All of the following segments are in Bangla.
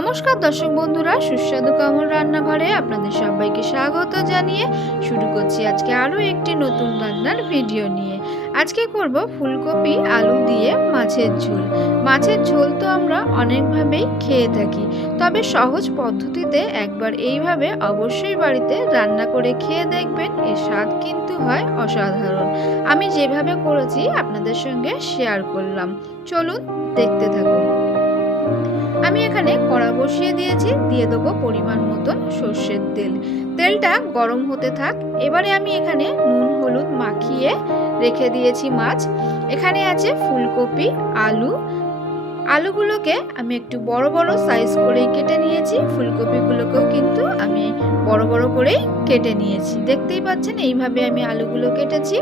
নমস্কার দর্শক বন্ধুরা, সুস্বাদু কামর রান্নাঘরে আপনাদের সবাইকে স্বাগত জানিয়ে শুরু করছি আজকে আরও একটি নতুন রান্নার ভিডিও নিয়ে। আজকে করব ফুলকপি, আলু দিয়ে মাছের ঝোল। মাছের ঝোল তো আমরা অনেকভাবেই খেয়ে থাকি, তবে সহজ পদ্ধতিতে একবার এইভাবে অবশ্যই বাড়িতে রান্না করে খেয়ে দেখবেন, এর স্বাদ কিন্তু হয় অসাধারণ। আমি যেভাবে করেছি, আপনাদের সঙ্গে শেয়ার করলাম। চলুন দেখতে থাকুন। আমি এখানে কড়া বসিয়ে দিয়েছি, দিয়ে দেবো পরিমাণ মতন সর্ষের তেল। তেলটা গরম হতে থাক, এবারে আমি এখানে নুন, হলুদ মাখিয়ে রেখে দিয়েছি মাছ। এখানে আছে ফুলকপি, আলু। আলুগুলোকে আমি একটু বড় বড় সাইজ করেই কেটে নিয়েছি, ফুলকপিগুলোকেও কিন্তু আমি বড় বড় করেই কেটে নিয়েছি। দেখতেই পাচ্ছেন, এইভাবে আমি আলুগুলো কেটেছি।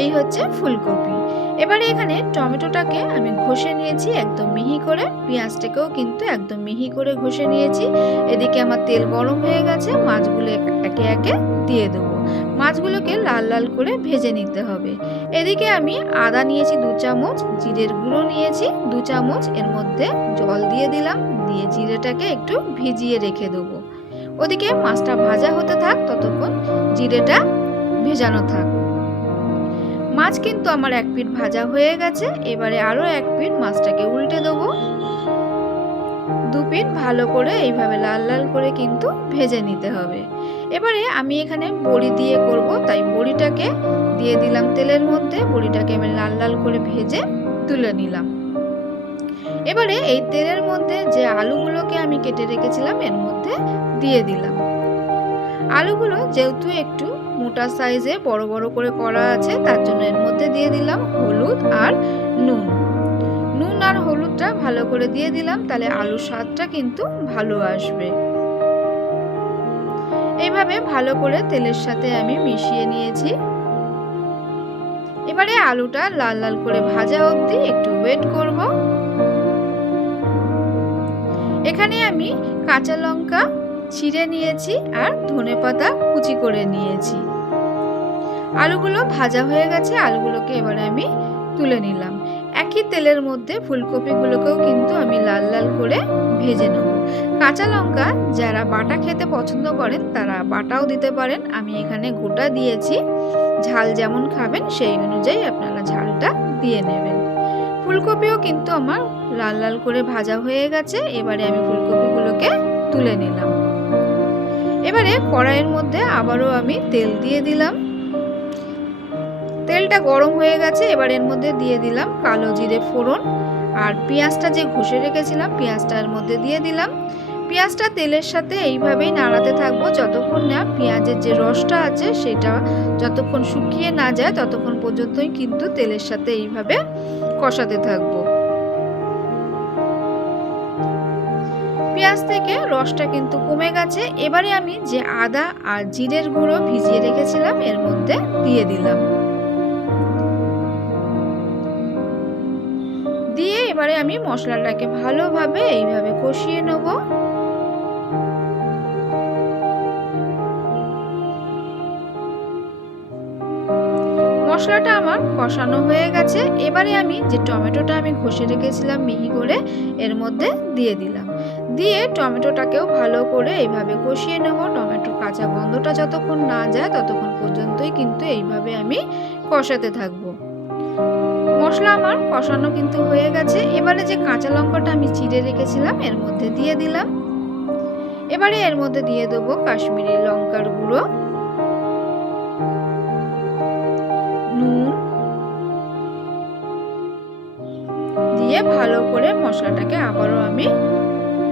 এই হচ্ছে ফুলকপি। এবারে এখানে টমেটোটাকে আমি ঘষে নিয়েছি একদম মিহি করে, পেঁয়াজটাকেও কিন্তু একদম মিহি করে ঘষে নিয়েছি। এদিকে আমার তেল গরম হয়ে গেছে, মাছগুলো একে একে দিয়ে দেবো। মাছগুলোকে লাল লাল করে ভেজে নিতে হবে। এদিকে আমি আদা নিয়েছি দু চামচ, জিরের গুঁড়ো নিয়েছি, দু চামচ এর মধ্যে জল দিয়ে দিলাম, দিয়ে জিরেটাকে একটু ভিজিয়ে রেখে দেবো। ওদিকে মাছটা ভাজা হতে থাক, ততক্ষণ জিরেটা ভেজানো থাক। মাছ কিন্তু আমার এক পিঠ ভাজা হয়ে গেছে, এবারে আরও এক পিঠ মাছটাকে উল্টে দেবো। দু পিঠ ভালো করে এইভাবে লাল লাল করে কিন্তু ভেজে নিতে হবে। এবারে আমি এখানে বড়ি দিয়ে করব, তাই বড়িটাকে দিয়ে দিলাম তেলের মধ্যে, বড়িটাকে আমি লাল লাল করে ভেজে তুলে নিলাম। এবারে এই তেলের মধ্যে যে আলুগুলোকে আমি কেটে রেখেছিলাম, এর মধ্যে দিয়ে দিলাম। আলুগুলো যেহেতু একটু মোটা সাইজে বড় বড় করে করা আছে, তার জন্য এর মধ্যে দিয়ে দিলাম হলুদ আর নুন। নুন আর হলুদটা ভালো করে দিয়ে দিলাম, তাহলে আলুর স্বাদটা কিন্তু ভালো আসবে। এইভাবে ভালো করে তেলের সাথে আমি মিশিয়ে নিয়েছি। এবারে আলুটা লাল লাল করে ভাজা অবধি একটু ওয়েট করব। এখানে আমি কাঁচা লঙ্কা ছিঁড়ে নিয়েছি আর ধনে পাতা কুচি করে নিয়েছি। আলুগুলো ভাজা হয়ে গেছে, আলুগুলোকে এবারে আমি তুলে নিলাম। একই তেলের মধ্যে ফুলকপিগুলোকেও কিন্তু আমি লাল লাল করে ভেজে নেব। কাঁচা লঙ্কা যারা বাটা খেতে পছন্দ করেন, তারা বাটাও দিতে পারেন। আমি এখানে গোটা দিয়েছি। ঝাল যেমন খাবেন, সেই অনুযায়ী আপনারা ঝালটা দিয়ে নেবেন। ফুলকপিও কিন্তু আমার লাল লাল করে ভাজা হয়ে গেছে। এবারে আমি ফুলকপিগুলোকে তুলে নিলাম। এবারে কড়াইয়ের মধ্যে আবারও আমি তেল দিয়ে দিলাম। তেলটা গরম হয়ে গেছে, এবার এর মধ্যে দিয়ে দিলাম কালো জিরে ফোড়ন। আর পেঁয়াজটা যে ঘষে রেখেছিলাম, পেঁয়াজটা এর মধ্যে দিয়ে দিলাম। পেঁয়াজটা তেলের সাথে এইভাবেই নাড়াতে থাকব যতক্ষণ না পেঁয়াজের যে রসটা আছে সেটা যতক্ষণ শুকিয়ে না যায় ততক্ষণ পর্যন্তই কিন্তু তেলের সাথে এইভাবে কষাতে থাকব। পেঁয়াজ থেকে রসটা কিন্তু কমে গেছে। এবারে আমি যে আদা আর জিরের গুঁড়ো ভিজিয়ে রেখেছিলাম, এর মধ্যে দিয়ে দিলাম। দিয়ে এবারে আমি মশলাটাকে ভালোভাবে এইভাবে কষিয়ে নেব। মশলাটা আমার কষানো হয়ে গেছে। এবারে আমি যে টমেটোটা আমি ঘষে রেখেছিলাম মিহি করে, এর মধ্যে দিয়ে দিলাম। দিয়ে টমেটোটাকেও ভালো করে এইভাবে কষিয়ে নেব। টমেটোর কাঁচা গন্ধটা যতক্ষণ না যায় ততক্ষণ পর্যন্তই কিন্তু এইভাবে আমি কষাতে থাকব। মশলা আমার কষানো কিন্তু হয়ে গেছে। এবারে যে কাঁচা লঙ্কাটা আমি চিড়ে রেখেছিলাম, এর মধ্যে দিয়ে দিলাম। এবারে এর মধ্যে দিয়ে দেবো কাশ্মীরি লঙ্কার গুঁড়ো। দিয়ে ভালো করে মশলাটাকে আবারও আমি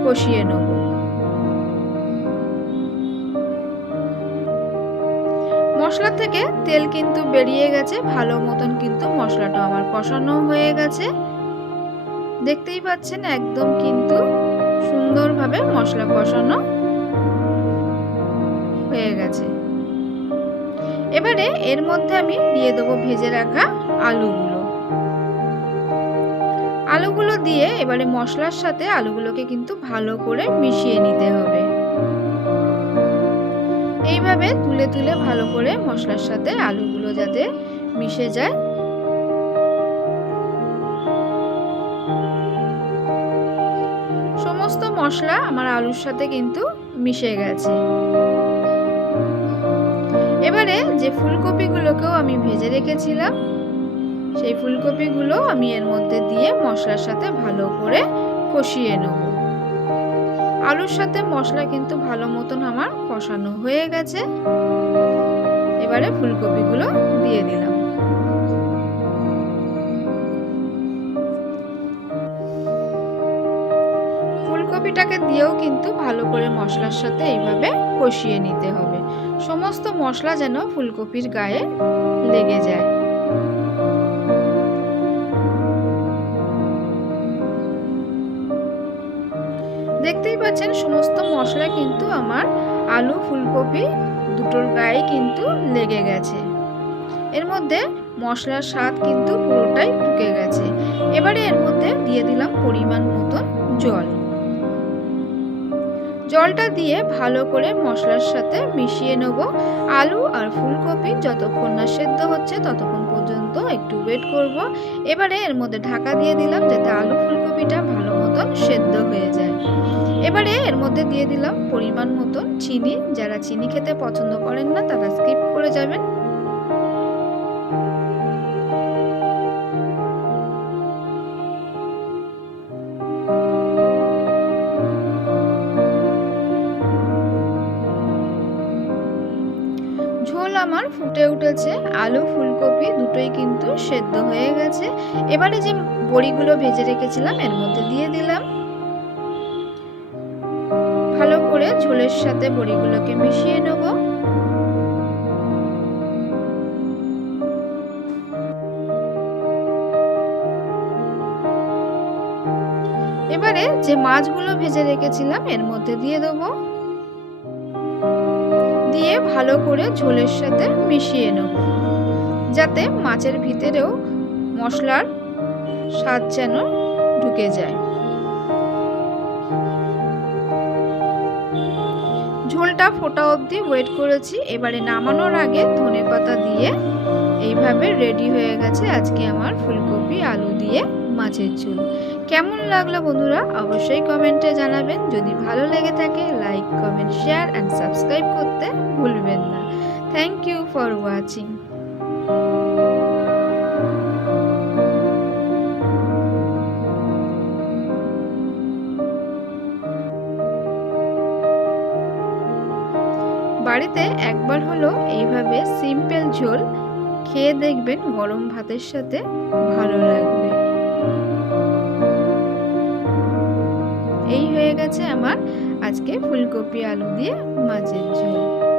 কষিয়ে নেব। মশলা থেকে তেল কিন্তু বেরিয়ে গেছে, ভালো মতন কিন্তু মশলাটা আমার কষানো হয়ে গেছে। দেখতেই পাচ্ছেন একদম কিন্তু সুন্দরভাবে মশলা কষানো হয়ে গেছে। এবারে এর মধ্যে আমি দিয়ে দেবো ভেজে রাখা আলুগুলো। আলুগুলো দিয়ে এবারে মশলার সাথে আলুগুলোকে কিন্তু ভালো করে মিশিয়ে নিতে হবে। এইভাবে তুলে তুলে ভালো করে মশলার সাথে আলুগুলো যাতে মিশে যায়। সমস্ত মশলা আমার আলুর সাথে কিন্তু মিশে গেছে। এবারে যে ফুলকপিগুলোকেও আমি ভেজে রেখেছিলাম সেই ফুলকপিগুলো আমি এর মধ্যে দিয়ে মশলার সাথে ভালো করে কষিয়ে নেব। আলুর সাথে মশলা কিন্তু ভালো মতন আমার কষানো হয়ে গেছে। এবারে ফুলকপিগুলো দিয়ে দিলাম। ফুলকপিটাকে দিয়েও কিন্তু ভালো করে মশলার সাথে এইভাবে কষিয়ে নিতে হবে। সমস্ত মশলা যেন ফুলকপির গায়ে লেগে যায়। পাচ্ছেন, সমস্ত মশলা কিন্তু আমার আলু, ফুলকপি দুটোর গায়ে কিন্তু লেগে গেছে। এর মধ্যে মশলার স্বাদ কিন্তু পুরোটাই ঢুকে গেছে। এবারে এর মধ্যে দিয়ে দিলাম পরিমাণ মতন জল। জলটা দিয়ে ভালো করে মশলার সাথে মিশিয়ে নেব। আলু আর ফুলকপি যতক্ষণ না সেদ্ধ হচ্ছে ততক্ষণ পর্যন্ত একটু ওয়েট করব। এবারে এর মধ্যে ঢাকা দিয়ে দিলাম, যাতে আলু, ফুলকপিটা ভালো মতন সেদ্ধ হয়ে যায়। এবারে এর মধ্যে দিয়ে দিলাম পরিমাণ মতন চিনি। যারা চিনি খেতে পছন্দ করেন না, তারা স্কিপ করে যাবেন। ঝোল আমার ফুটে উঠেছে। আলু, ফুলকপি দুটোই কিন্তু সেদ্ধ হয়ে গেছে। এবারে যে বড়িগুলো ভেজে রেখেছিলাম, এর মধ্যে দিয়ে দিলাম। ভালো করে ঝোলের সাথে বড়িগুলোকে মিশিয়ে নেব। এবারে যে মাছগুলো ভেজে রেখেছিলাম, এর মধ্যে দিয়ে দেবো। ভালো করে ঝোলের সাথে মিশিয়ে নেব, যাতে মাছের ভিতরেও মশলার স্বাদ যেন ঢুকে যায়। ঝোলটা ফোটা অবধি ওয়েট করেছি, এবারে নামানোর আগে ধনে পাতা দিয়ে এইভাবে রেডি হয়ে গেছে আজকে আমার ফুলকপি, আলু দিয়ে মাছের ঝোল। কেমন লাগল বন্ধুরা, অবশ্যই কমেন্টে জানাবেন, যদি ভালো লেগে থাকে like comment share and subscribe করতে ভুলবেন না। থ্যাংক ইউ ফর ওয়াচিং বাড়িতে একবার হলো এইভাবে সিম্পল ঝোল, খেয়ে দেখবেন গরম ভাতের সাথে ভালো লাগবে। আছে আমার আজকে ফুলকপি আলু দিয়ে মাছের ঝোল।